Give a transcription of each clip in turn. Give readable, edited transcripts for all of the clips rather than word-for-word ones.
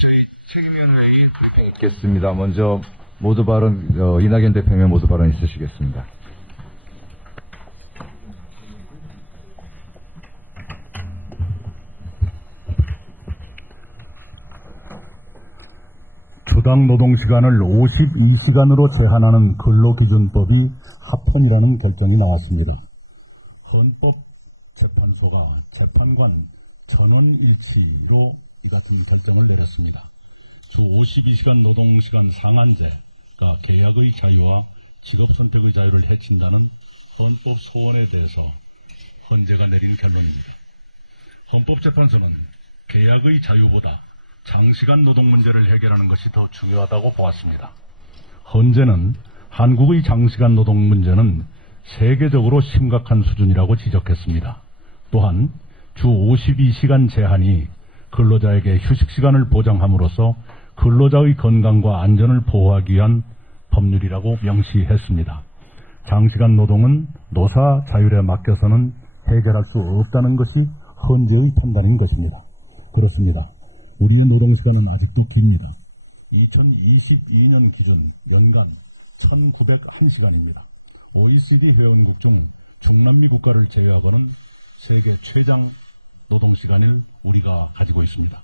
저희 책임위원회의 브리핑 있겠습니다. 먼저 모두 발언, 이낙연 대표님 모두 발언 있으시겠습니다. 주당 노동시간을 52시간으로 제한하는 근로기준법이 합헌이라는 결정이 나왔습니다. 헌법재판소가 재판관 전원일치로 이 같은 결정을 내렸습니다. 주 52시간 노동시간 상한제가 계약의 자유와 직업선택의 자유를 해친다는 헌법 소원에 대해서 헌재가 내린 결론입니다. 헌법재판소는 계약의 자유보다 장시간 노동 문제를 해결하는 것이 더 중요하다고 보았습니다. 헌재는 한국의 장시간 노동 문제는 세계적으로 심각한 수준이라고 지적했습니다. 또한 주 52시간 제한이 근로자에게 휴식시간을 보장함으로써 근로자의 건강과 안전을 보호하기 위한 법률이라고 명시했습니다. 장시간 노동은 노사 자율에 맡겨서는 해결할 수 없다는 것이 헌재의 판단인 것입니다. 그렇습니다. 우리의 노동시간은 아직도 깁니다. 2022년 기준 연간 1901시간입니다. OECD 회원국 중 중남미 국가를 제외하고는 세계 최장 노동시간을 우리가 가지고 있습니다.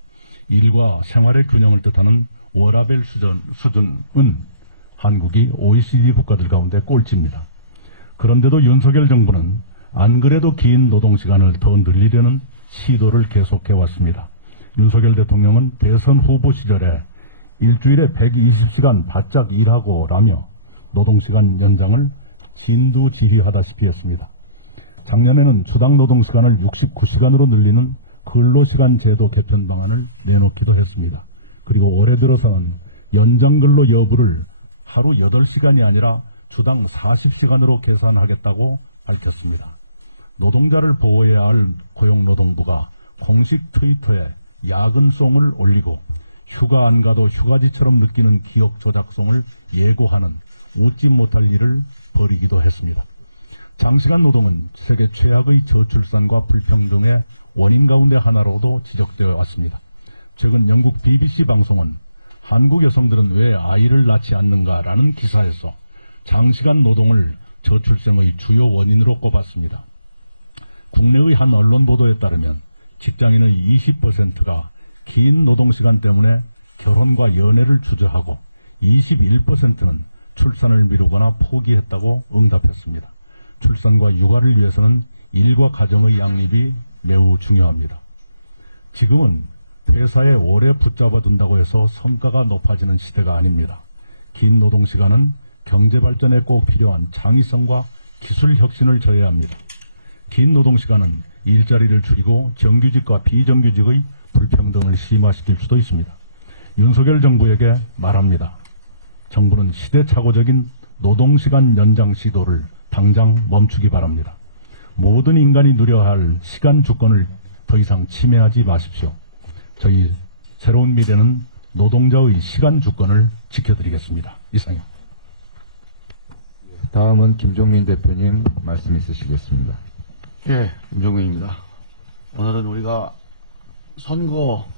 일과 생활의 균형을 뜻하는 워라밸 수준은 한국이 OECD 국가들 가운데 꼴찌입니다. 그런데도 윤석열 정부는 안 그래도 긴 노동시간을 더 늘리려는 시도를 계속해왔습니다. 윤석열 대통령은 대선 후보 시절에 일주일에 120시간 바짝 일하고 라며 노동시간 연장을 진두지휘하다시피 했습니다. 작년에는 주당 노동시간을 69시간으로 늘리는 근로시간 제도 개편 방안을 내놓기도 했습니다. 그리고 올해 들어서는 연장근로 여부를 하루 8시간이 아니라 주당 40시간으로 계산하겠다고 밝혔습니다. 노동자를 보호해야 할 고용노동부가 공식 트위터에 야근송을 올리고 휴가 안 가도 휴가지처럼 느끼는 기억 조작송을 예고하는 웃지 못할 일을 벌이기도 했습니다. 장시간 노동은 세계 최악의 저출산과 불평등의 원인 가운데 하나로도 지적되어 왔습니다. 최근 영국 BBC 방송은 한국 여성들은 왜 아이를 낳지 않는가라는 기사에서 장시간 노동을 저출생의 주요 원인으로 꼽았습니다. 국내의 한 언론 보도에 따르면 직장인의 20%가 긴 노동시간 때문에 결혼과 연애를 주저하고 21%는 출산을 미루거나 포기했다고 응답했습니다. 출산과 육아를 위해서는 일과 가정의 양립이 매우 중요합니다. 지금은 회사에 오래 붙잡아둔다고 해서 성과가 높아지는 시대가 아닙니다. 긴 노동시간은 경제발전에 꼭 필요한 창의성과 기술 혁신을 져야 합니다. 긴 노동시간은 일자리를 줄이고 정규직과 비정규직의 불평등을 심화시킬 수도 있습니다. 윤석열 정부에게 말합니다. 정부는 시대착오적인 노동시간 연장 시도를 당장 멈추기 바랍니다. 모든 인간이 누려야 할 시간 주권을 더 이상 침해하지 마십시오. 저희 새로운 미래는 노동자의 시간 주권을 지켜드리겠습니다. 이상입니다. 다음은 김종민 대표님 말씀 있으시겠습니다. 예, 김종민입니다. 오늘은 우리가 선거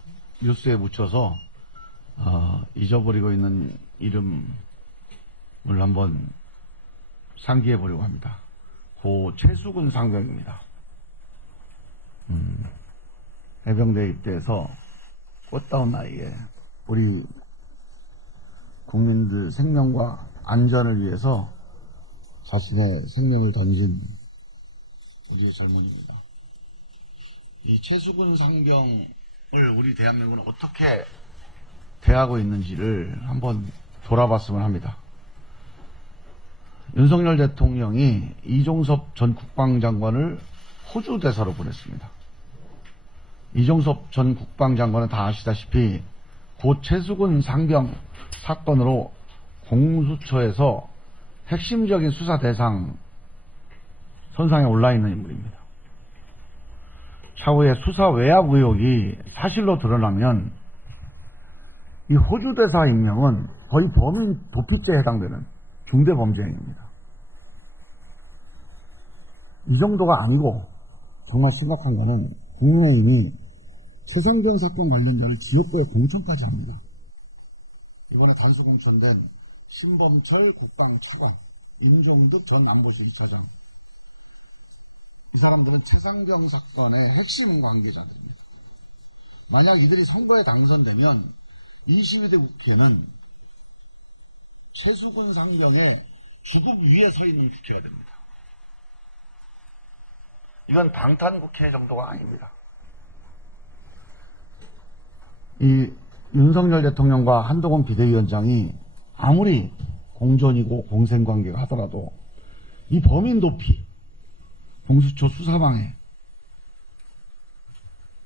뉴스에 묻혀서 잊어버리고 있는 이름을 한번 상기해 보려고 합니다. 고 최수근 상병입니다. 해병대에 입대해서 꽃다운 나이에 우리 국민들 생명과 안전을 위해서 자신의 생명을 던진 우리의 젊은이입니다. 이 최수근 상병을 우리 대한민국은 어떻게 대하고 있는지를 한번 돌아봤으면 합니다. 윤석열 대통령이 이종섭 전 국방장관을 호주 대사로 보냈습니다. 이종섭 전 국방장관은 다 아시다시피 고 최수근 상병 사건으로 공수처에서 핵심적인 수사 대상 선상에 올라있는 인물입니다. 차후에 수사 외압 의혹이 사실로 드러나면 이 호주 대사 임명은 거의 범인 도피죄에 해당되는 중대범죄 행위입니다. 이 정도가 아니고 정말 심각한 거는 국민의힘이 최상병 사건 관련자를 지역구에 공천까지 합니다. 이번에 단수 공천된 신범철 국방차관, 임종득 전 안보실 2차장. 이 사람들은 최상병 사건의 핵심 관계자들입니다. 만약 이들이 선거에 당선되면 22대 국회는 최수근 상병의 주국 위에 서 있는 국회가 됩니다. 이건 방탄국회 정도가 아닙니다. 이 윤석열 대통령과 한동훈 비대위원장이 아무리 공존이고 공생관계가 하더라도 이 범인 도피, 공수처 수사방해,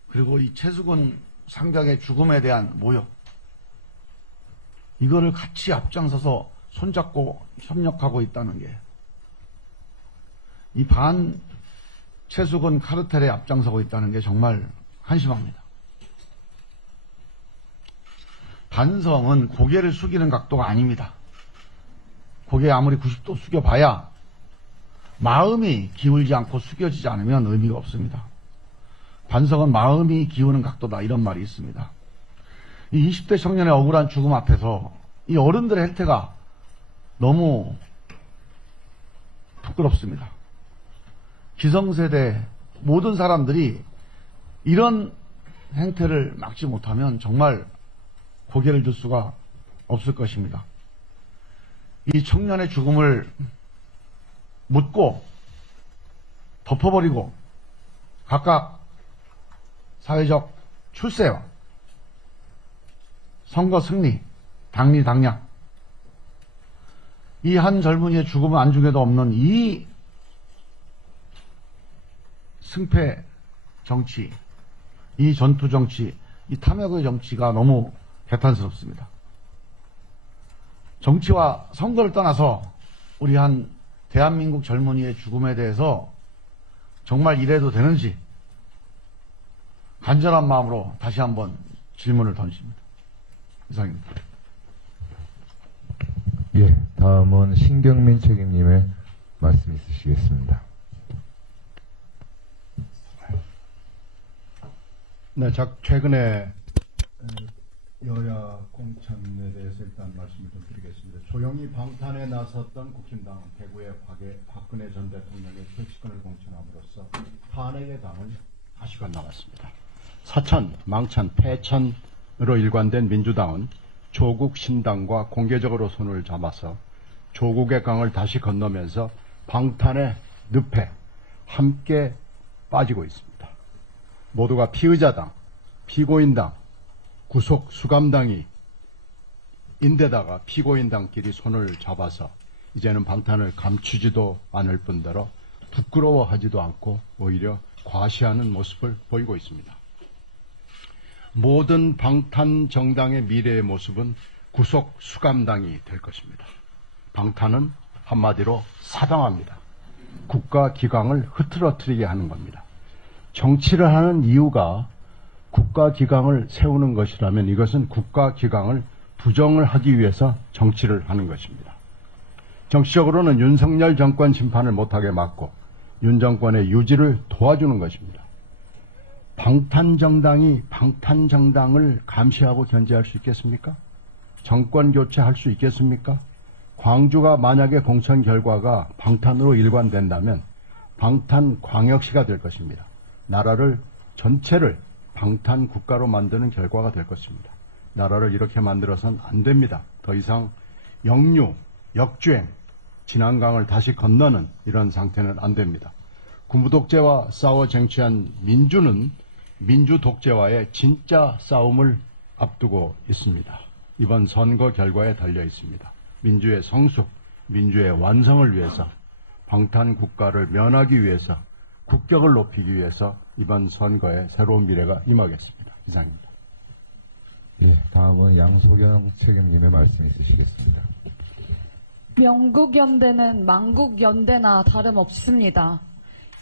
그리고 이 최수근 상병의 죽음에 대한 모욕, 이거를 같이 앞장서서 손잡고 협력하고 있다는 게 이 반 최수근 카르텔에 앞장서고 있다는 게 정말 한심합니다. 반성은 고개를 숙이는 각도가 아닙니다. 고개 아무리 90도 숙여봐야 마음이 기울지 않고 숙여지지 않으면 의미가 없습니다. 반성은 마음이 기우는 각도다, 이런 말이 있습니다. 이 20대 청년의 억울한 죽음 앞에서 이 어른들의 행태가 너무 부끄럽습니다. 기성세대 모든 사람들이 이런 행태를 막지 못하면 정말 고개를 들 수가 없을 것입니다. 이 청년의 죽음을 묻고 덮어버리고 각각 사회적 출세와 선거 승리, 당리 당략, 이 한 젊은이의 죽음은 안중에도 없는 이 승패 정치, 이 전투 정치, 이 탐욕의 정치가 너무 개탄스럽습니다. 정치와 선거를 떠나서 우리 한 대한민국 젊은이의 죽음에 대해서 정말 이래도 되는지 간절한 마음으로 다시 한번 질문을 던집니다. 이상입니다. 예, 다음은 신경민 책임님의 말씀 있으시겠습니다. 네, 최근에 여야 공천에 대해서 일단 말씀을 좀 드리겠습니다. 조용히 방탄에 나섰던 국힘당 대구의 박근혜 전 대통령의 최측근을 공천함으로써 탄핵의 당을 다시 건너갔습니다. 사천, 망천, 패천으로 일관된 민주당은 조국 신당과 공개적으로 손을 잡아서 조국의 강을 다시 건너면서 방탄의 늪에 함께 빠지고 있습니다. 모두가 피의자당, 피고인당, 구속 수감당이 인데다가 피고인당끼리 손을 잡아서 이제는 방탄을 감추지도 않을 뿐더러 부끄러워하지도 않고 오히려 과시하는 모습을 보이고 있습니다. 모든 방탄 정당의 미래의 모습은 구속 수감당이 될 것입니다. 방탄은 한마디로 사당합니다. 국가 기강을 흐트러뜨리게 하는 겁니다. 정치를 하는 이유가 국가 기강을 세우는 것이라면 이것은 국가 기강을 부정을 하기 위해서 정치를 하는 것입니다. 정치적으로는 윤석열 정권 심판을 못하게 막고 윤 정권의 유지를 도와주는 것입니다. 방탄정당이 방탄정당을 감시하고 견제할 수 있겠습니까? 정권 교체할 수 있겠습니까? 광주가 만약에 공천 결과가 방탄으로 일관된다면 방탄광역시가 될 것입니다. 나라를 전체를 방탄 국가로 만드는 결과가 될 것입니다. 나라를 이렇게 만들어서는 안 됩니다. 더 이상 역류, 역주행, 진안강을 다시 건너는 이런 상태는 안 됩니다. 군부독재와 싸워 쟁취한 민주는 민주독재와의 진짜 싸움을 앞두고 있습니다. 이번 선거 결과에 달려 있습니다. 민주의 성숙, 민주의 완성을 위해서, 방탄 국가를 면하기 위해서, 국격을 높이기 위해서 이번 선거에 새로운 미래가 임하겠습니다. 이상입니다. 예, 다음은 양소경 책임님의 말씀 있으시겠습니다. 명국연대는 망국연대나 다름없습니다.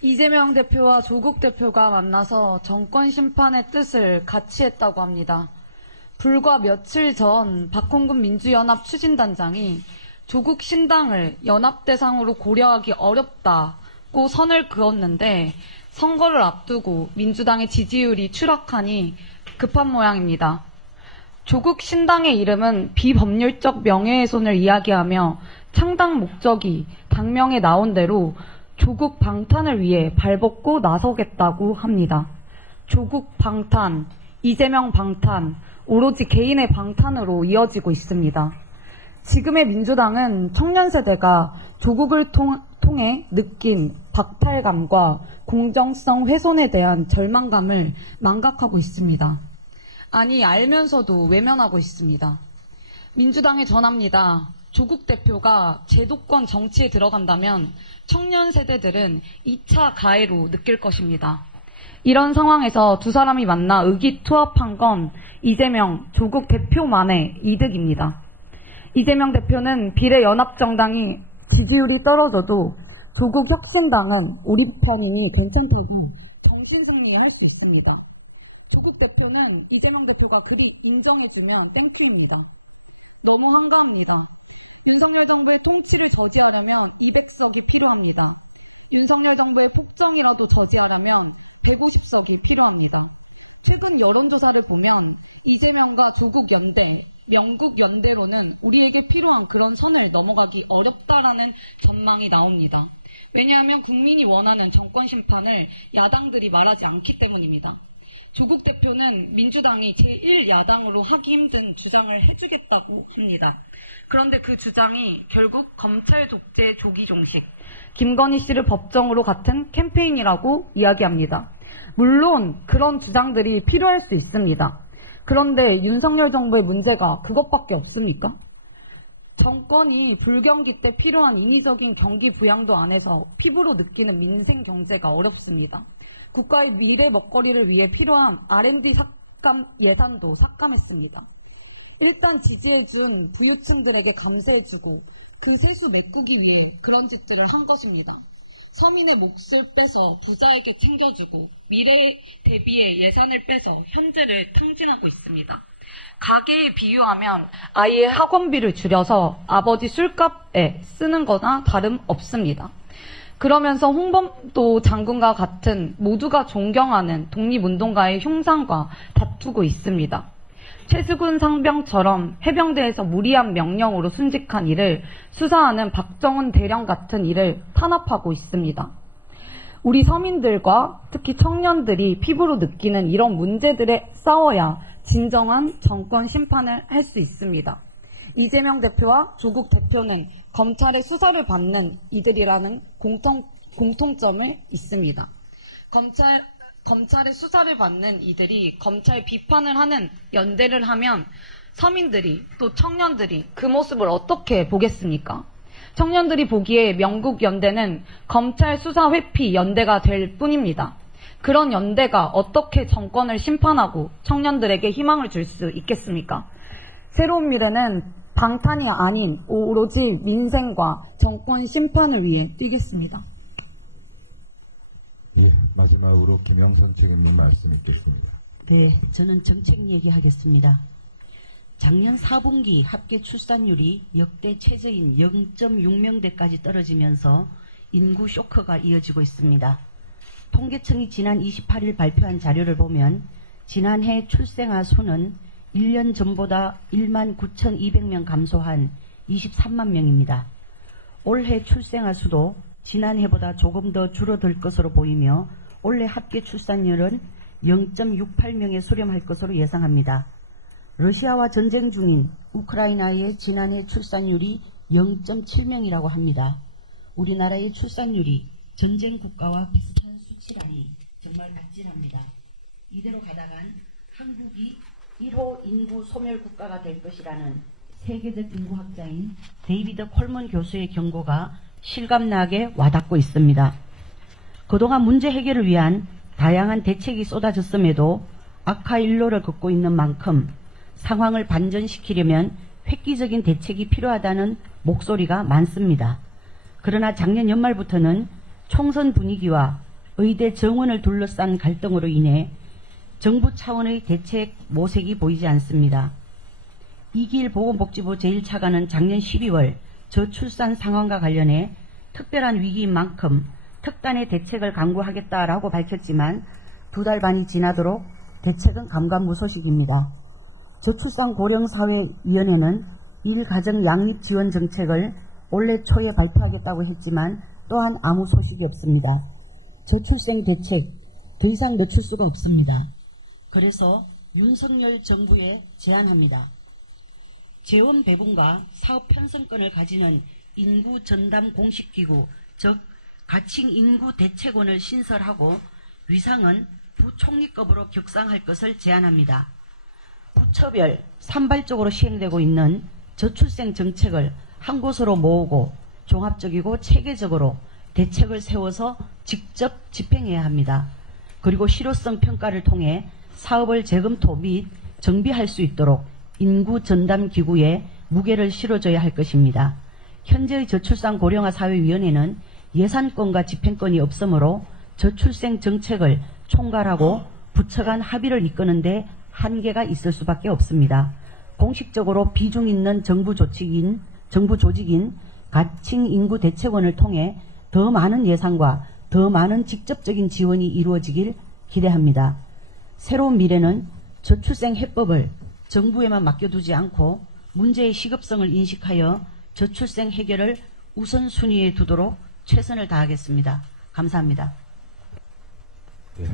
이재명 대표와 조국 대표가 만나서 정권 심판의 뜻을 같이 했다고 합니다. 불과 며칠 전 박홍근 민주연합 추진단장이 조국 신당을 연합 대상으로 고려하기 어렵다 잡고 선을 그었는데 선거를 앞두고 민주당의 지지율이 추락하니 급한 모양입니다. 조국 신당의 이름은 비법률적 명예훼손을 이야기하며 창당 목적이 당명에 나온 대로 조국 방탄을 위해 발벗고 나서겠다고 합니다. 조국 방탄, 이재명 방탄, 오로지 개인의 방탄으로 이어지고 있습니다. 지금의 민주당은 청년 세대가 조국을 통해 느낀 박탈감과 공정성 훼손에 대한 절망감을 망각하고 있습니다. 아니, 알면서도 외면하고 있습니다. 민주당에 전합니다. 조국 대표가 제도권 정치에 들어간다면 청년 세대들은 2차 가해로 느낄 것입니다. 이런 상황에서 두 사람이 만나 의기투합한 건 이재명, 조국 대표만의 이득입니다. 이재명 대표는 비례연합정당이 지지율이 떨어져도 조국 혁신당은 우리 편이니 괜찮다고 정신승리할 수 있습니다. 조국 대표는 이재명 대표가 그리 인정해주면 땡큐입니다. 너무 한가합니다. 윤석열 정부의 통치를 저지하려면 200석이 필요합니다. 윤석열 정부의 폭정이라도 저지하려면 150석이 필요합니다. 최근 여론조사를 보면 이재명과 조국 연대, 명국 연대로는 우리에게 필요한 그런 선을 넘어가기 어렵다라는 전망이 나옵니다. 왜냐하면 국민이 원하는 정권 심판을 야당들이 말하지 않기 때문입니다. 조국 대표는 민주당이 제1야당으로 하기 힘든 주장을 해주겠다고 합니다. 그런데 그 주장이 결국 검찰 독재 조기 종식, 김건희 씨를 법정으로 같은 캠페인이라고 이야기합니다. 물론 그런 주장들이 필요할 수 있습니다. 그런데 윤석열 정부의 문제가 그것밖에 없습니까? 정권이 불경기 때 필요한 인위적인 경기 부양도 안 해서 피부로 느끼는 민생 경제가 어렵습니다. 국가의 미래 먹거리를 위해 필요한 R&D 삭감 예산도 삭감했습니다. 일단 지지해준 부유층들에게 감사해주고 그 세수 메꾸기 위해 그런 짓들을 한 것입니다. 서민의 몫을 빼서 부자에게 챙겨주고 미래 대비의 예산을 빼서 현재를 탕진하고 있습니다. 가계에 비유하면 아이의 학원비를 줄여서 아버지 술값에 쓰는 거나 다름없습니다. 그러면서 홍범도 장군과 같은 모두가 존경하는 독립운동가의 흉상과 다투고 있습니다. 최수근 상병처럼 해병대에서 무리한 명령으로 순직한 이를 수사하는 박정훈 대령 같은 이를 탄압하고 있습니다. 우리 서민들과 특히 청년들이 피부로 느끼는 이런 문제들에 싸워야 진정한 정권 심판을 할 수 있습니다. 이재명 대표와 조국 대표는 검찰의 수사를 받는 이들이라는 공통점을 있습니다. 검찰의 수사를 받는 이들이 검찰 비판을 하는 연대를 하면 서민들이 또 청년들이 그 모습을 어떻게 보겠습니까? 청년들이 보기에 명국 연대는 검찰 수사 회피 연대가 될 뿐입니다. 그런 연대가 어떻게 정권을 심판하고 청년들에게 희망을 줄 수 있겠습니까? 새로운 미래는 방탄이 아닌 오로지 민생과 정권 심판을 위해 뛰겠습니다. 예, 마지막으로 김영선 책임님 말씀 있겠습니다. 네, 저는 정책 얘기하겠습니다. 작년 4분기 합계 출산율이 역대 최저인 0.6명대까지 떨어지면서 인구 쇼크가 이어지고 있습니다. 통계청이 지난 28일 발표한 자료를 보면 지난해 출생아 수는 1년 전보다 1만 9,200명 감소한 23만 명입니다. 올해 출생아 수도 지난해보다 조금 더 줄어들 것으로 보이며 올해 합계 출산율은 0.68명에 수렴할 것으로 예상합니다. 러시아와 전쟁 중인 우크라이나의 지난해 출산율이 0.7명이라고 합니다. 우리나라의 출산율이 전쟁 국가와 비슷한 수치라니 정말 아찔합니다. 이대로 가다간 한국이 1호 인구 소멸 국가가 될 것이라는 세계적 인구학자인 데이비드 콜먼 교수의 경고가 실감나게 와닿고 있습니다. 그동안 문제 해결을 위한 다양한 대책이 쏟아졌음에도 악화 일로를 걷고 있는 만큼 상황을 반전시키려면 획기적인 대책이 필요하다는 목소리가 많습니다. 그러나 작년 연말부터는 총선 분위기와 의대 정원을 둘러싼 갈등으로 인해 정부 차원의 대책 모색이 보이지 않습니다. 이기일 보건복지부 제1차관은 작년 12월 저출산 상황과 관련해 특별한 위기인 만큼 특단의 대책을 강구하겠다라고 밝혔지만 2달 반이 지나도록 대책은 감감무소식입니다. 저출산고령사회위원회는 1가정 양립지원 정책을 올해 초에 발표하겠다고 했지만 또한 아무 소식이 없습니다. 저출생 대책 더 이상 늦출 수가 없습니다. 그래서 윤석열 정부에 제안합니다. 재원 배분과 사업 편성권을 가지는 인구 전담 공식기구, 즉 가칭 인구 대책원을 신설하고 위상은 부총리급으로 격상할 것을 제안합니다. 부처별 산발적으로 시행되고 있는 저출생 정책을 한 곳으로 모으고 종합적이고 체계적으로 대책을 세워서 직접 집행해야 합니다. 그리고 실효성 평가를 통해 사업을 재검토 및 정비할 수 있도록 인구 전담 기구에 무게를 실어줘야 할 것입니다. 현재의 저출산 고령화 사회위원회는 예산권과 집행권이 없으므로 저출생 정책을 총괄하고 부처 간 합의를 이끄는데 한계가 있을 수밖에 없습니다. 공식적으로 비중 있는 정부 조직인 가칭 인구 대책원을 통해 더 많은 예산과 더 많은 직접적인 지원이 이루어지길 기대합니다. 새로운 미래는 저출생 해법을 정부에만 맡겨두지 않고 문제의 시급성을 인식하여 저출생 해결을 우선순위에 두도록 최선을 다하겠습니다. 감사합니다. 네,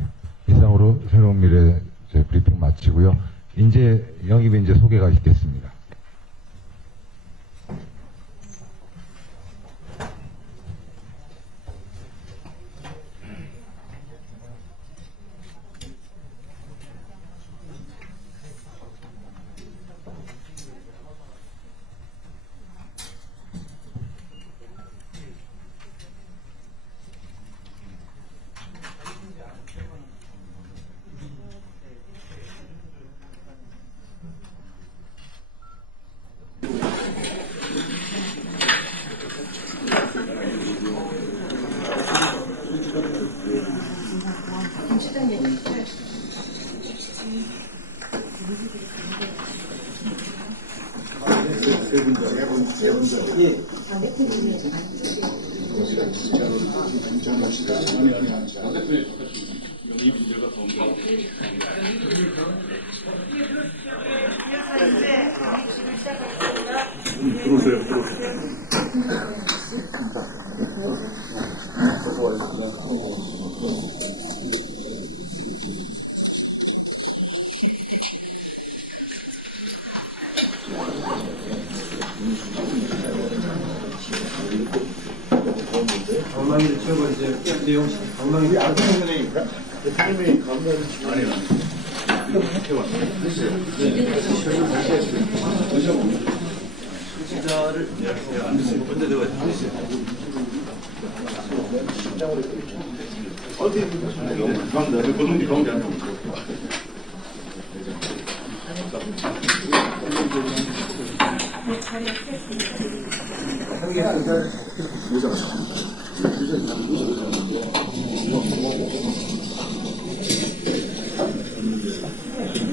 이상으로 새로운 미래 브리핑 마치고요. 이제 영입인재 소개가 있겠습니다.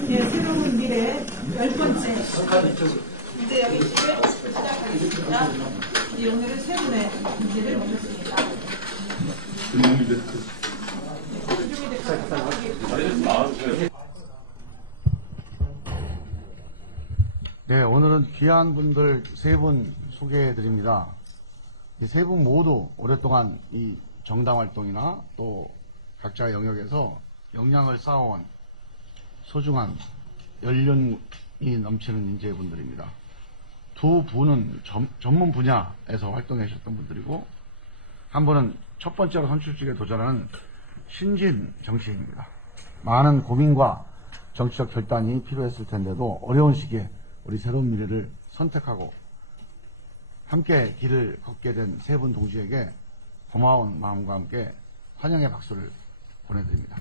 예, 새로운 미래 10번째 문제 여기식을 시작하겠습니다. 오늘은 세 분의 문제를 모셨습니다. 네, 오늘은 귀한 분들 세 분 소개해 드립니다. 이 세 분 모두 오랫동안 이 정당 활동이나 또 각자의 영역에서 역량을 쌓아온 소중한 연륜이 넘치는 인재분들입니다. 두 분은 전문 분야에서 활동해 주셨던 분들이고, 한 분은 첫 번째로 선출직에 도전하는 신진 정치인입니다. 많은 고민과 정치적 결단이 필요했을 텐데도 어려운 시기에 우리 새로운 미래를 선택하고 함께 길을 걷게 된 세 분 동지에게 고마운 마음과 함께 환영의 박수를 보내드립니다.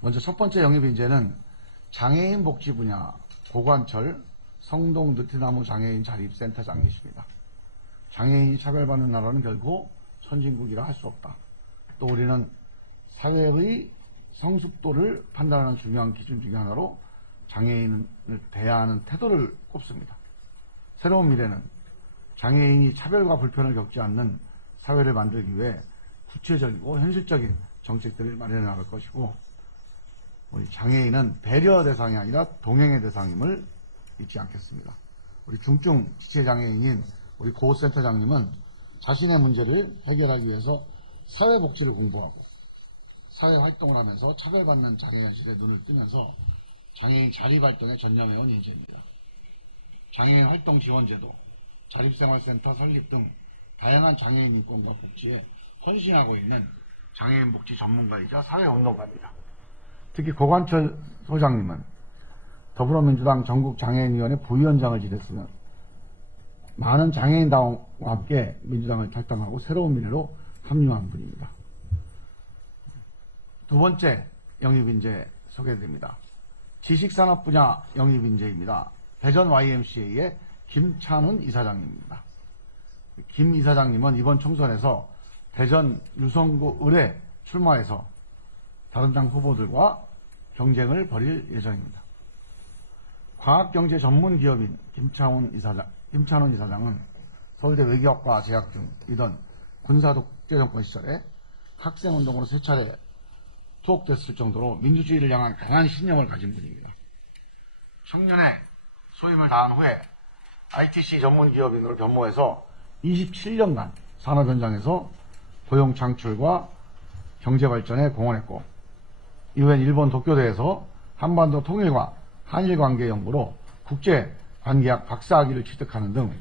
먼저 첫 번째 영입 인재는 장애인 복지 분야 고관철 성동 느티나무 장애인 자립센터장이십니다. 장애인이 차별받는 나라는 결코 선진국이라 할 수 없다. 또 우리는 사회의 성숙도를 판단하는 중요한 기준 중에 하나로 장애인을 대하는 태도를 꼽습니다. 새로운 미래는 장애인이 차별과 불편을 겪지 않는 사회를 만들기 위해 구체적이고 현실적인 정책들을 마련해 나갈 것이고, 우리 장애인은 배려 대상이 아니라 동행의 대상임을 잊지 않겠습니다. 우리 중증 지체장애인인 우리 고센터장님은 자신의 문제를 해결하기 위해서 사회복지를 공부하고 사회활동을 하면서 차별받는 장애 현실에 눈을 뜨면서 장애인 자립활동에 전념해온 인재입니다. 장애인 활동 지원제도, 자립생활센터 설립 등 다양한 장애인 인권과 복지에 헌신하고 있는 장애인 복지 전문가이자 사회운동가입니다. 특히 고관철 소장님은 더불어민주당 전국장애인위원회 부위원장을 지냈으며 많은 장애인당과 함께 민주당을 탈당하고 새로운 미래로 합류한 분입니다. 두 번째 영입인재 소개드립니다. 지식산업 분야 영입인재입니다. 대전 YMCA의 김찬훈 이사장입니다. 김 이사장님은 이번 총선에서 대전 유성구 을에 출마해서 다른 당 후보들과 경쟁을 벌일 예정입니다. 과학경제 전문 기업인 김찬훈 이사장은 서울대 외교학과 재학 중이던 군사독재정권 시절에 학생운동으로 3차례 투옥됐을 정도로 민주주의를 향한 강한 신념을 가진 분입니다. 청년의 소임을 다한 후에 ITC 전문 기업인으로 변모해서 27년간 산업 현장에서 고용 창출과 경제 발전에 공헌했고, 이후엔 일본 도쿄대에서 한반도 통일과 한일 관계 연구로 국제 관계학 박사학위를 취득하는 등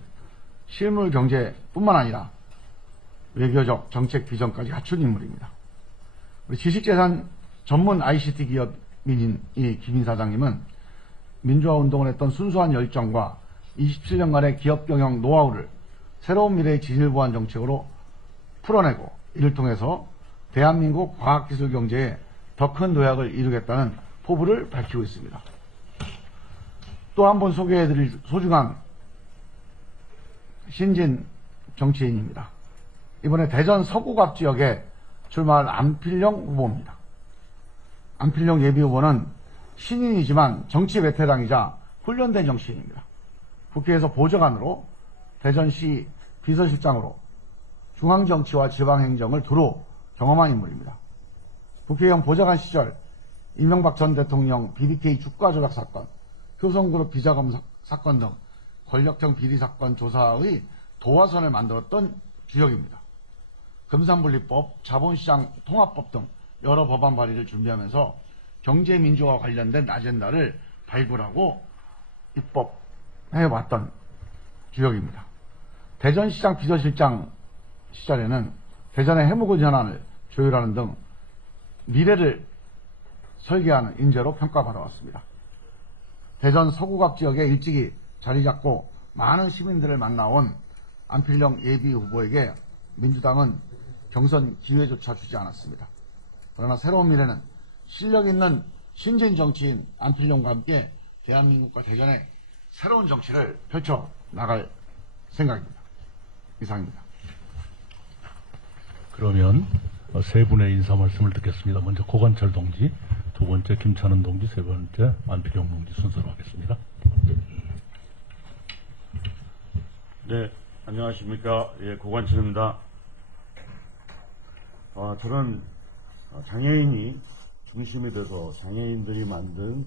실물 경제뿐만 아니라 외교적 정책 비전까지 갖춘 인물입니다. 우리 지식재산 전문 ICT 기업인인 이 김 이사장님은 민주화 운동을 했던 순수한 열정과 27년간의 기업 경영 노하우를 새로운 미래의 진일보한 정책으로 풀어내고, 이를 통해서 대한민국 과학기술 경제에 더 큰 도약을 이루겠다는 포부를 밝히고 있습니다. 또 한 번 소개해드릴 소중한 신진 정치인입니다. 이번에 대전 서구갑 지역에 출마할 안필령 후보입니다. 안필령 예비후보는 신인이지만 정치 베테랑이자 훈련된 정치인입니다. 국회에서 보좌관으로, 대전시 비서실장으로 중앙정치와 지방행정을 두루 경험한 인물입니다. 국회의원 보좌관 시절 이명박 전 대통령 BBK 주가 조작 사건, 효성그룹 비자금 사건 등 권력형 비리 사건 조사의 도화선을 만들었던 주역입니다. 금산분리법, 자본시장 통합법 등 여러 법안 발의를 준비하면서 경제민주화와 관련된 아젠다를 발굴하고 입법해왔던 주역입니다. 대전시장 비서실장 시절에는 대전의 해묵은 현안을 조율하는 등 미래를 설계하는 인재로 평가받아왔습니다. 대전 서구갑 지역에 일찍이 자리 잡고 많은 시민들을 만나온 안필령 예비후보에게 민주당은 경선 기회조차 주지 않았습니다. 그러나 새로운 미래는 실력 있는 신진 정치인 안필령과 함께 대한민국과 대전의 새로운 정치를 펼쳐 나갈 생각입니다. 이상입니다. 그러면 세 분의 인사 말씀을 듣겠습니다. 먼저 고관철 동지, 두 번째 김찬훈 동지, 세 번째 안필령 동지 순서로 하겠습니다. 네, 안녕하십니까. 예, 고관철입니다. 저는 장애인이 중심이 돼서 장애인들이 만든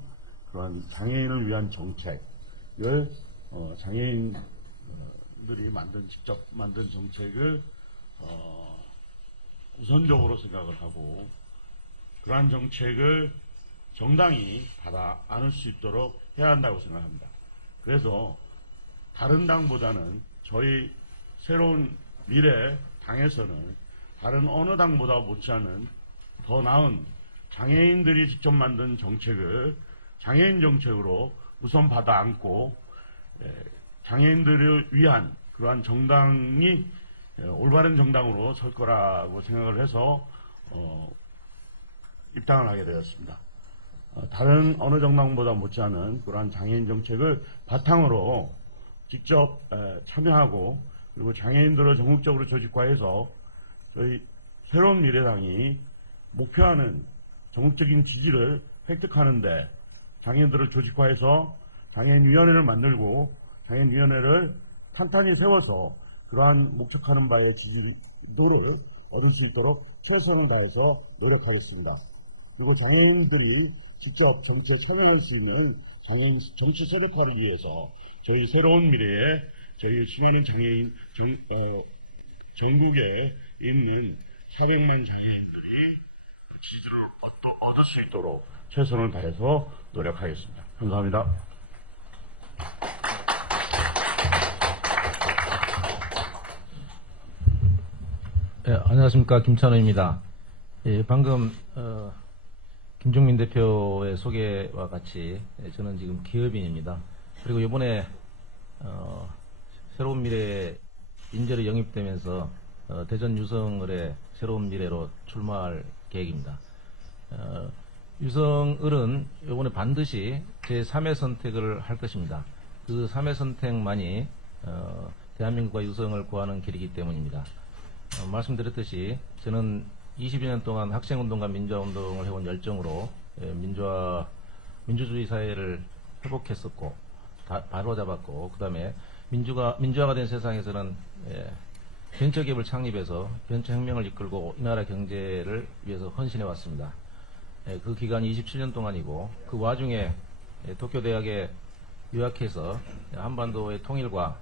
그러한 장애인을 위한 정책을 장애인들이 직접 만든 정책을 우선적으로 생각을 하고, 그러한 정책을 정당이 받아 안을 수 있도록 해야 한다고 생각합니다. 그래서 다른 당보다는 저희 새로운 미래 당에서는 다른 어느 당보다 못지않은 더 나은 장애인들이 직접 만든 정책을 장애인 정책으로 우선 받아 안고, 장애인들을 위한 그러한 정당이 올바른 정당으로 설 거라고 생각을 해서 입당을 하게 되었습니다. 다른 어느 정당보다 못지않은 그러한 장애인 정책을 바탕으로 직접 참여하고, 그리고 장애인들을 전국적으로 조직화해서 저희 새로운 미래당이 목표하는 전국적인 지지를 획득하는데 장애인들을 조직화해서 장애인위원회를 만들고, 장애인위원회를 탄탄히 세워서 그러한 목적하는 바의 지지도를 얻을 수 있도록 최선을 다해서 노력하겠습니다. 그리고 장애인들이 직접 정치에 참여할 수 있는 장애인 정치 세력화를 위해서 저희 새로운 미래에 저희 수많은 장애인 전국에 있는 400만 장애인들이 그 지지를 얻을 수 있도록 최선을 다해서 노력하겠습니다. 감사합니다. 네, 안녕하십니까. 김찬호입니다. 예, 방금 김종민 대표의 소개와 같이 저는 지금 기업인입니다. 그리고 이번에 새로운 미래 인재로 영입되면서 대전 유성을의 새로운 미래로 출마할 계획입니다. 유성을은 이번에 반드시 제3의 선택을 할 것입니다. 그 3의 선택만이 대한민국과 유성을 구하는 길이기 때문입니다. 말씀드렸듯이 저는 20여 년 동안 학생운동과 민주화운동을 해온 열정으로 민주주의 사회를 회복했었고 바로잡았고, 그 다음에 민주화가 된 세상에서는 벤처기업을 창립해서 벤처혁명을 이끌고 이 나라 경제를 위해서 헌신해 왔습니다. 그 기간이 27년 동안이고, 그 와중에 도쿄대학에 유학해서 한반도의 통일과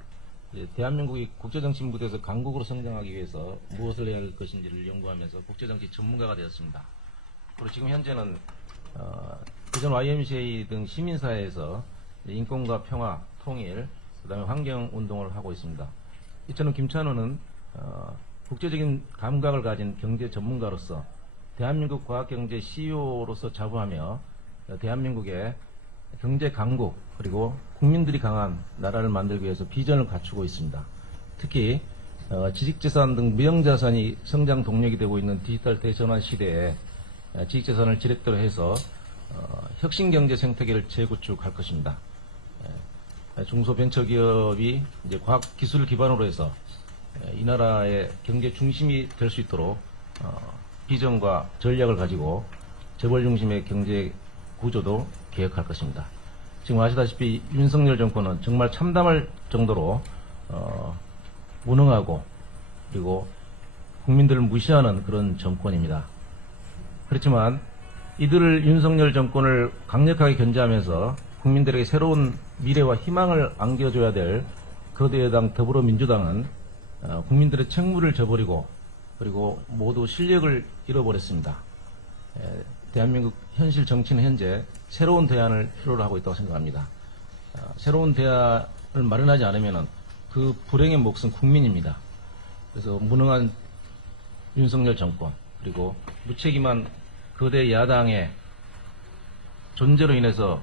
대한민국이 국제정치 무대에서 강국으로 성장하기 위해서 무엇을 해야 할 것인지를 연구하면서 국제정치 전문가가 되었습니다. 그리고 지금 현재는 대전 YMCA 등 시민사회에서 인권과 평화, 통일, 그 다음에 환경운동을 하고 있습니다. 이처럼 김찬호는 국제적인 감각을 가진 경제 전문가로서 대한민국 과학경제 CEO로서 자부하며 대한민국의 경제 강국, 그리고 국민들이 강한 나라를 만들기 위해서 비전을 갖추고 있습니다. 특히 지식재산 등 무형자산이 성장 동력이 되고 있는 디지털 대전환 시대에 지식재산을 지렛대로 해서 혁신경제 생태계를 재구축할 것입니다. 중소벤처기업이 이제 과학기술을 기반으로 해서 이 나라의 경제 중심이 될 수 있도록 비전과 전략을 가지고 재벌 중심의 경제 구조도 개혁할 것입니다. 지금 아시다시피 윤석열 정권은 정말 참담할 정도로 무능하고 그리고 국민들을 무시하는 그런 정권입니다. 그렇지만 이들을 윤석열 정권을 강력하게 견제하면서 국민들에게 새로운 미래와 희망을 안겨줘야 될 거대 여당 더불어민주당은 국민들의 책무를 져버리고 그리고 모두 실력을 잃어버렸습니다. 대한민국 현실 정치는 현재 새로운 대안을 필요로 하고 있다고 생각합니다. 새로운 대안을 마련하지 않으면 그 불행의 몫은 국민입니다. 그래서 무능한 윤석열 정권, 그리고 무책임한 거대 야당의 존재로 인해서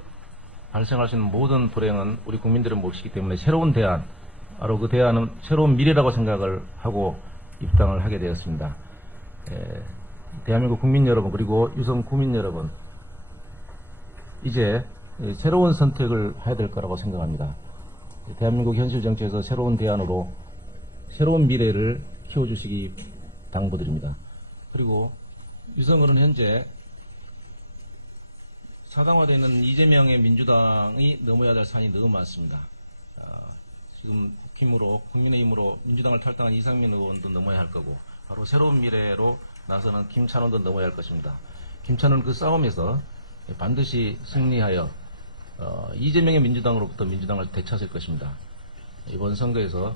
발생할 수 있는 모든 불행은 우리 국민들의 몫이기 때문에 새로운 대안, 바로 그 대안은 새로운 미래라고 생각을 하고 입당을 하게 되었습니다. 대한민국 국민 여러분, 그리고 유성 구민 여러분, 이제 새로운 선택을 해야 될 거라고 생각합니다. 대한민국 현실 정치에서 새로운 대안으로 새로운 미래를 키워주시기 당부드립니다. 그리고 유성을은 현재 사당화되어 있는 이재명의 민주당이 넘어야 될 산이 너무 많습니다. 지금 국민의힘으로 민주당을 탈당한 이상민 의원도 넘어야 할 거고, 바로 새로운 미래로 나서는 김찬원도 넘어야 할 것입니다. 김찬원은 그 싸움에서 반드시 승리하여 이재명의 민주당으로부터 민주당을 되찾을 것입니다. 이번 선거에서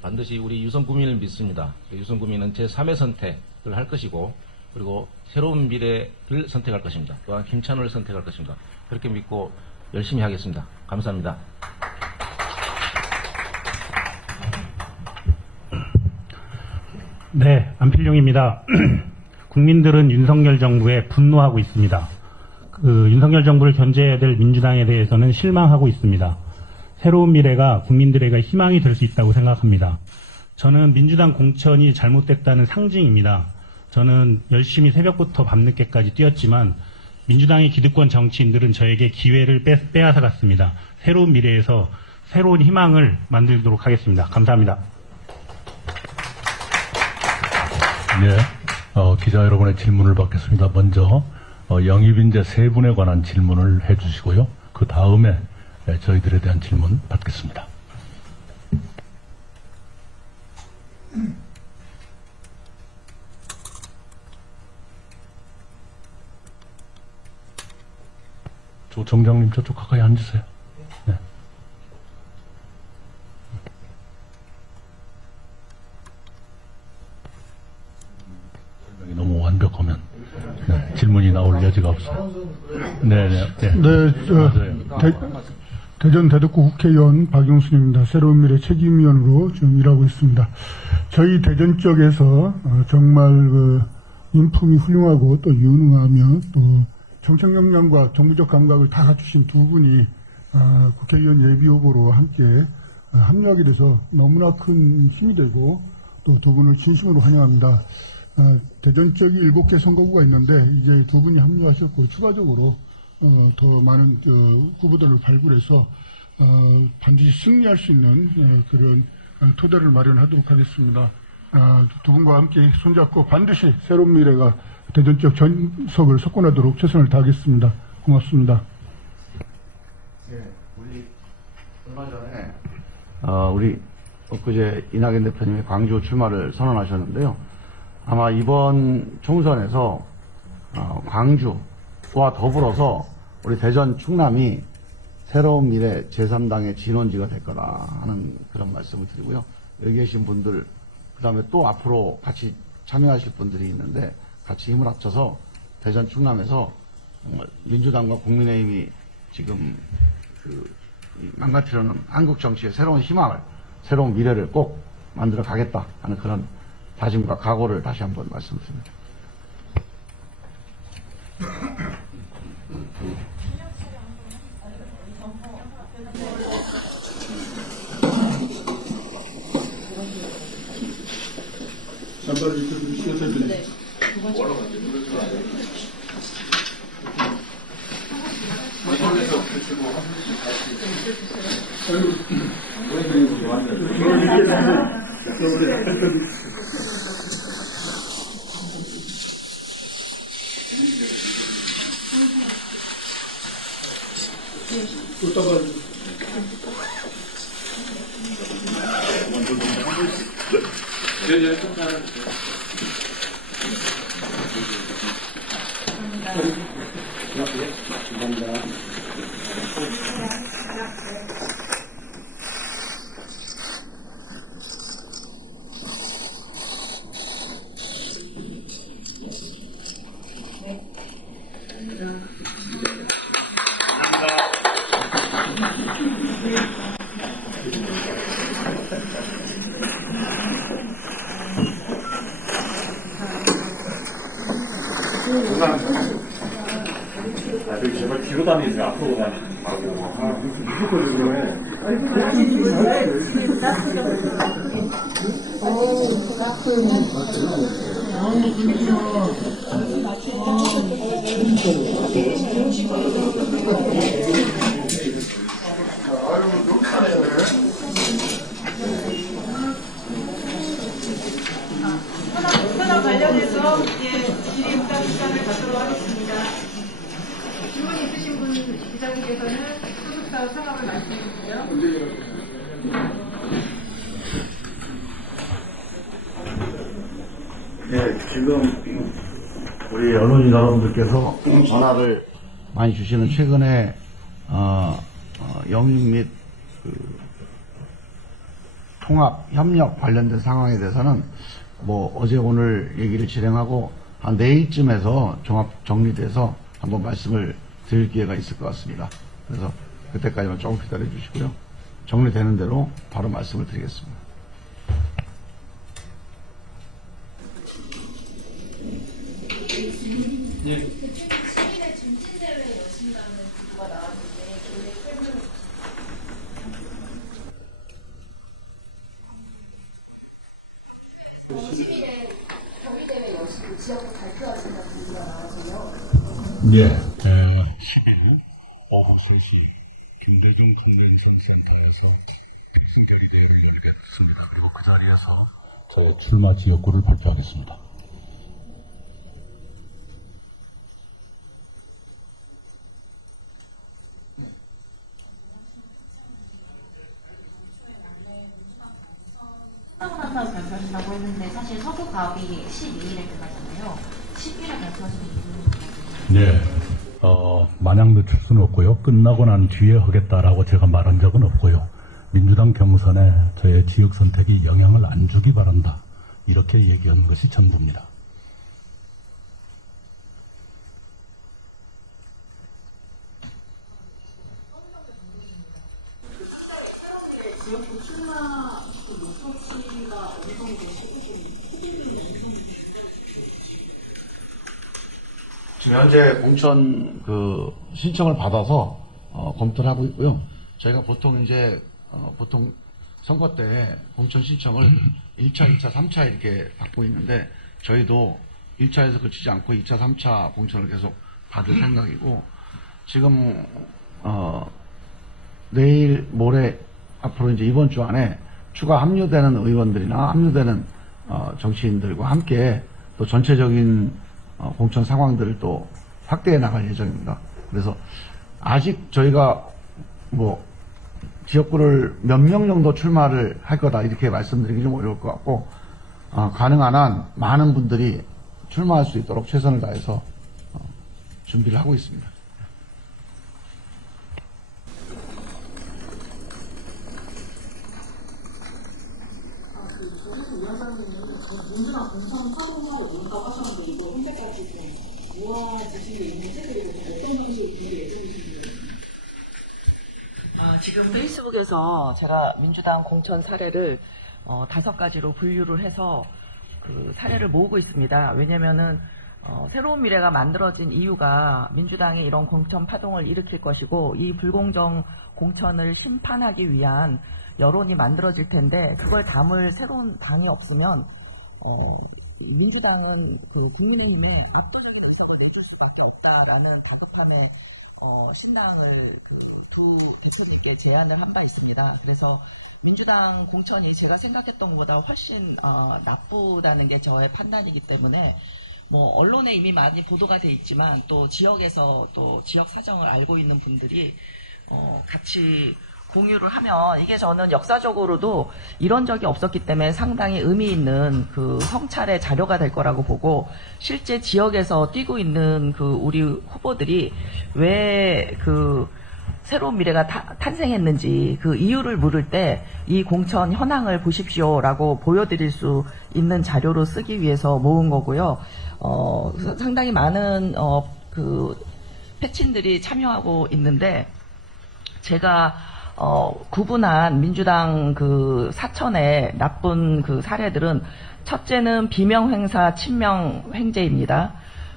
반드시 우리 유성구민을 믿습니다. 유성구민은 제3의 선택을 할 것이고, 그리고 새로운 미래를 선택할 것입니다. 또한 김찬원을 선택할 것입니다. 그렇게 믿고 열심히 하겠습니다. 감사합니다. 네, 안필룡입니다. 국민들은 윤석열 정부에 분노하고 있습니다. 윤석열 정부를 견제해야 될 민주당에 대해서는 실망하고 있습니다. 새로운 미래가 국민들에게 희망이 될 수 있다고 생각합니다. 저는 민주당 공천이 잘못됐다는 상징입니다. 저는 열심히 새벽부터 밤늦게까지 뛰었지만 민주당의 기득권 정치인들은 저에게 기회를 빼앗아갔습니다. 새로운 미래에서 새로운 희망을 만들도록 하겠습니다. 감사합니다. 네, 기자 여러분의 질문을 받겠습니다. 먼저 영입인재 세 분에 관한 질문을 해주시고요. 그 다음에 저희들에 대한 질문 받겠습니다. 정장님 저쪽 가까이 앉으세요. 네. 설명이 너무 완벽하면 네, 질문이 나올 여지가 없어요. 네네. 대전 대덕구 국회의원 박용순입니다. 새로운 미래 책임위원으로 지금 일하고 있습니다. 저희 대전 쪽에서 정말 인품이 훌륭하고 또 유능하며 또 정책 역량과 정무적 감각을 다 갖추신 두 분이 국회의원 예비후보로 함께 합류하게 돼서 너무나 큰 힘이 되고 또 두 분을 진심으로 환영합니다. 대전 쪽이 7개 선거구가 있는데 이제 두 분이 합류하셨고 추가적으로 더 많은 후보들을 발굴해서 반드시 승리할 수 있는 그런 토대를 마련하도록 하겠습니다. 두 분과 함께 손잡고 반드시 새로운 미래가 대전 쪽 전석을 석권하도록 최선을 다하겠습니다. 고맙습니다. 네, 우리 얼마 전에 우리 엊그제 이낙연 대표님이 광주 출마를 선언하셨는데요. 아마 이번 총선에서 광주와 더불어서 우리 대전 충남이 새로운 미래 제3당의 진원지가 될 거다 하는 그런 말씀을 드리고요. 여기 계신 분들, 그 다음에 또 앞으로 같이 참여하실 분들이 있는데 같이 힘을 합쳐서 대전 충남에서 정말 민주당과 국민의힘이 지금 망가뜨려놓은 한국 정치의 새로운 희망을, 새로운 미래를 꼭 만들어 가겠다 하는 그런 다짐과 각오를 다시 한번 말씀드립니다. 제발 뒤로 다니세요. 앞으로 다니지 현황 관련해서 질의응답 시간을 갖도록 하겠습니다. 질문 있으신 분 기자님께서는 소속사 성함을 말씀해 주세요. 네, 지금 우리 언론인 여러분들께서 전화를 많이 주시는 최근에 영입 및 통합 협력 관련된 상황에 대해서는 뭐 어제 오늘 얘기를 진행하고 한 내일쯤에서 종합 정리돼서 한번 말씀을 드릴 기회가 있을 것 같습니다. 그래서 그때까지만 조금 기다려 주시고요. 정리되는 대로 바로 말씀을 드리겠습니다. 예. 10일 오후 3시 김대중 국민신센터에서 승결이 되기를 했습니다. 그리고 그 자리에서 저의 출마 지역구를 발표하겠습니다. 하고 나서 발표하신다고 했는데 사실 서부갑이 12일에 끝나잖아요. 10일에 발표하시는 이유는 네. 마냥 늦출 수는 없고요. 끝나고 난 뒤에 하겠다라고 제가 말한 적은 없고요. 민주당 경선에 저의 지역 선택이 영향을 안 주기 바란다. 이렇게 얘기한 것이 전부입니다. 지금 현재 공천 신청을 받아서 검토를 하고 있고요. 저희가 보통 보통 선거 때 공천 신청을 1차, 2차, 3차 이렇게 받고 있는데 저희도 1차에서 그치지 않고 2차, 3차 공천을 계속 받을 생각이고 지금 내일 모레 앞으로 이제 이번 주 안에 추가 합류되는 의원들이나 합류되는 정치인들과 함께 또 전체적인 공천 상황들을 또 확대해 나갈 예정입니다. 그래서 아직 저희가 지역구를 몇 명 정도 출마를 할 거다 이렇게 말씀드리기 좀 어려울 것 같고 가능한 한 많은 분들이 출마할 수 있도록 최선을 다해서 준비를 하고 있습니다. 민주당 공천 파동하러 온다고 하셨는데 이거 현재까지 좀 모아지신 게 있는지 그리고 어떤 방식으로 준비 예정이신지. 지금 페이스북에서 제가 민주당 공천 사례를 5가지로 분류를 해서 그 사례를 모으고 있습니다. 왜냐면은 새로운 미래가 만들어진 이유가 민주당이 이런 공천 파동을 일으킬 것이고 이 불공정 공천을 심판하기 위한 여론이 만들어질 텐데 그걸 담을 새로운 당이 없으면 민주당은 그 국민의힘에 압도적인 의석을 내줄 수밖에 없다라는 다급함에 신당을 두 대표님께 제안을 한 바 있습니다. 그래서 민주당 공천이 제가 생각했던 것보다 훨씬 나쁘다는 게 저의 판단이기 때문에 언론에 이미 많이 보도가 돼 있지만 또 지역에서 또 지역 사정을 알고 있는 분들이 같이 공유를 하면 이게 저는 역사적으로도 이런 적이 없었기 때문에 상당히 의미 있는 그 성찰의 자료가 될 거라고 보고 실제 지역에서 뛰고 있는 그 우리 후보들이 왜 그 새로운 미래가 탄생했는지 그 이유를 물을 때 이 공천 현황을 보십시오라고 보여드릴 수 있는 자료로 쓰기 위해서 모은 거고요. 상당히 많은 그 패친들이 참여하고 있는데 제가 구분한 민주당 그 사천의 나쁜 그 사례들은 첫째는 비명 행사 친명 횡재입니다.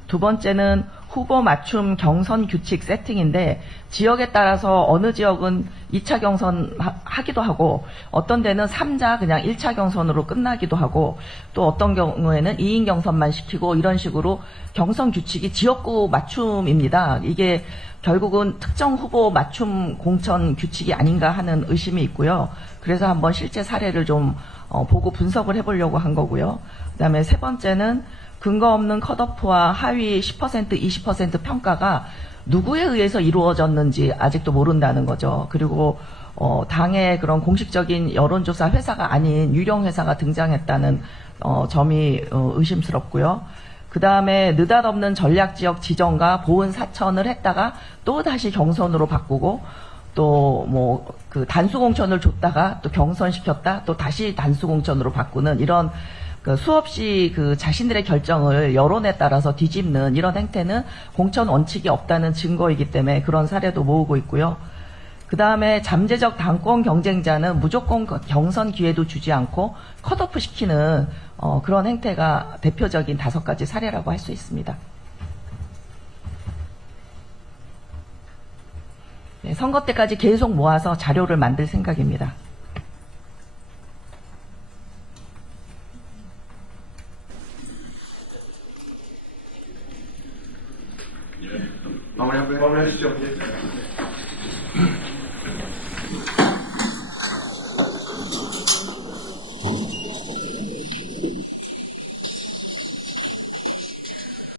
두 번째는 후보 맞춤 경선 규칙 세팅인데 지역에 따라서 어느 지역은 2차 경선 하기도 하고 어떤 데는 3자 그냥 1차 경선으로 끝나기도 하고 또 어떤 경우에는 2인 경선만 시키고 이런 식으로 경선 규칙이 지역구 맞춤입니다. 이게 결국은 특정 후보 맞춤 공천 규칙이 아닌가 하는 의심이 있고요. 그래서 한번 실제 사례를 좀 보고 분석을 해보려고 한 거고요. 그다음에 세 번째는 근거 없는 컷오프와 하위 10%, 20% 평가가 누구에 의해서 이루어졌는지 아직도 모른다는 거죠. 그리고 당의 그런 공식적인 여론조사 회사가 아닌 유령 회사가 등장했다는 점이 의심스럽고요. 그 다음에 느닷없는 전략지역 지정과 보은 사천을 했다가 또 다시 경선으로 바꾸고 또 그 단수공천을 줬다가 또 경선시켰다 또 다시 단수공천으로 바꾸는 이런 그 수없이 그 자신들의 결정을 여론에 따라서 뒤집는 이런 행태는 공천 원칙이 없다는 증거이기 때문에 그런 사례도 모으고 있고요. 그 다음에 잠재적 당권 경쟁자는 무조건 경선 기회도 주지 않고 컷오프 시키는 그런 행태가 대표적인 5가지 사례라고 할 수 있습니다. 네, 선거 때까지 계속 모아서 자료를 만들 생각입니다. 마무리하시죠.